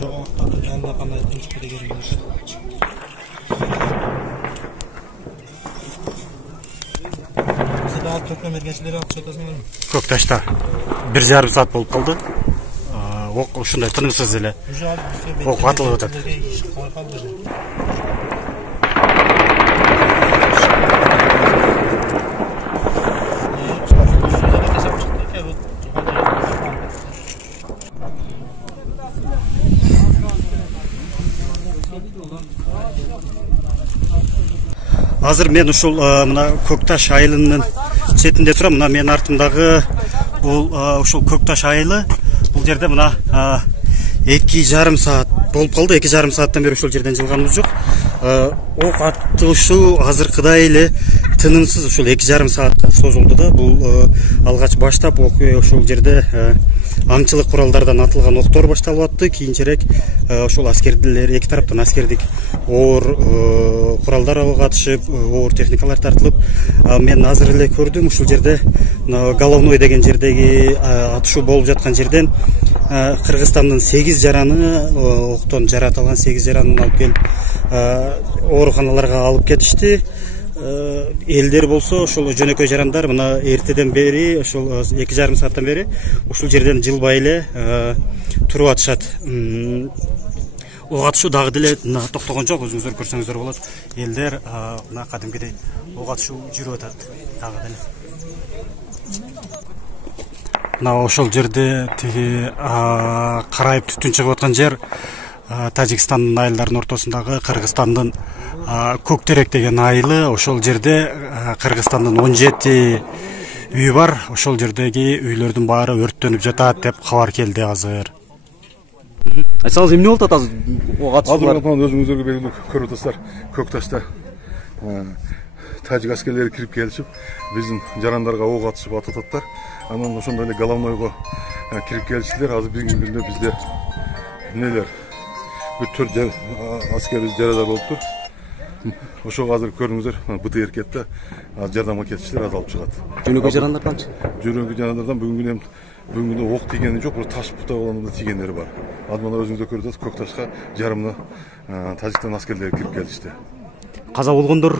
Çok yanında kanal etmiş biri gelmiş. Bize de alt kökme mergençileri alt çatasın var mı? Көкташта 1,5 saat болып қалды. Оқ ушундай тынымсыз эле. Оқ атылып атат. Азыр мен ушул мына Көкташ айылынын четинде турам. Мына менин артымдагы бул ушул Көкташ айылы. Бул жерде мына 2,5 саат болуп калды. 2,5 сааттан бери ушул жерден жылганыбыз жок. Ок атышуу азыркыдай эле тынымсыз ушул 2,5 саатка созулду да. Бул алгач баштап окуя ушул жерде аңчылык куралдардан атылган октор башталып атты. Кийинчерээк ошол аскерлер эки тараптан аскердик оор куралдар катышып, оор техникалар тартылып, мен азыр эле көрдүм ушул жерде Головной деген жердеги атышуу болуп жаткан жерден Кыргызстандын 8 жараны октон жаратылган 8 жаранын алып келип ооруканаларга алып кетишти. Элдер болсо ошол жөнөкөй жарандар мына эртеден бери ошол 2,5 сааттан бери ушул жерден жылбай эле туруп атышат. Ок атышуу дагы деле токтогон жок. Өзүңүздөр көрсөңүздөр болот. Элдер мына кадимкидей ок атышуу жүрүп атат дагы деле. Мына ошол жерде тиги карайып түтүн чыгып аткан жер Тажикстандын айылдарынын ортосундагы Кыргызстандын Көктерек деген айылы. Ошол жерде Кыргызстандын 17 үйү бар. Ошол жердеги үйлөрдүн баары өрттөнүп жатат деп кабар келди азыр. Айтсаңыз эмне болуп атат азыр? Азыр өзүңүздөргө белгилүү көрүп атасыздар. Көкташта тажик аскерлери кирип келишип, биздин жарандарга ок атышып атататтар. Анан ошондой эле Головнойго кирип келиштилер. Азыр бүгүнкү күндө бизде эмнелер бир 4 аскер жарадар болуптур. Ошого азыр көрүңүздөр, БТР кетти. Жардамга кетиштилер, аз алып чыгат. Жөнөкөй жарандар канча? Жөнөкөй жарандардан бүгүнкү күндө ок тийгени жок, бир таш бута болгондо тийгендери бар. Азыр мына өзүңүздөр көрүп атасыз, Көкташка жарымына Тажиктан аскерлери кирип келишти. Каза болгондор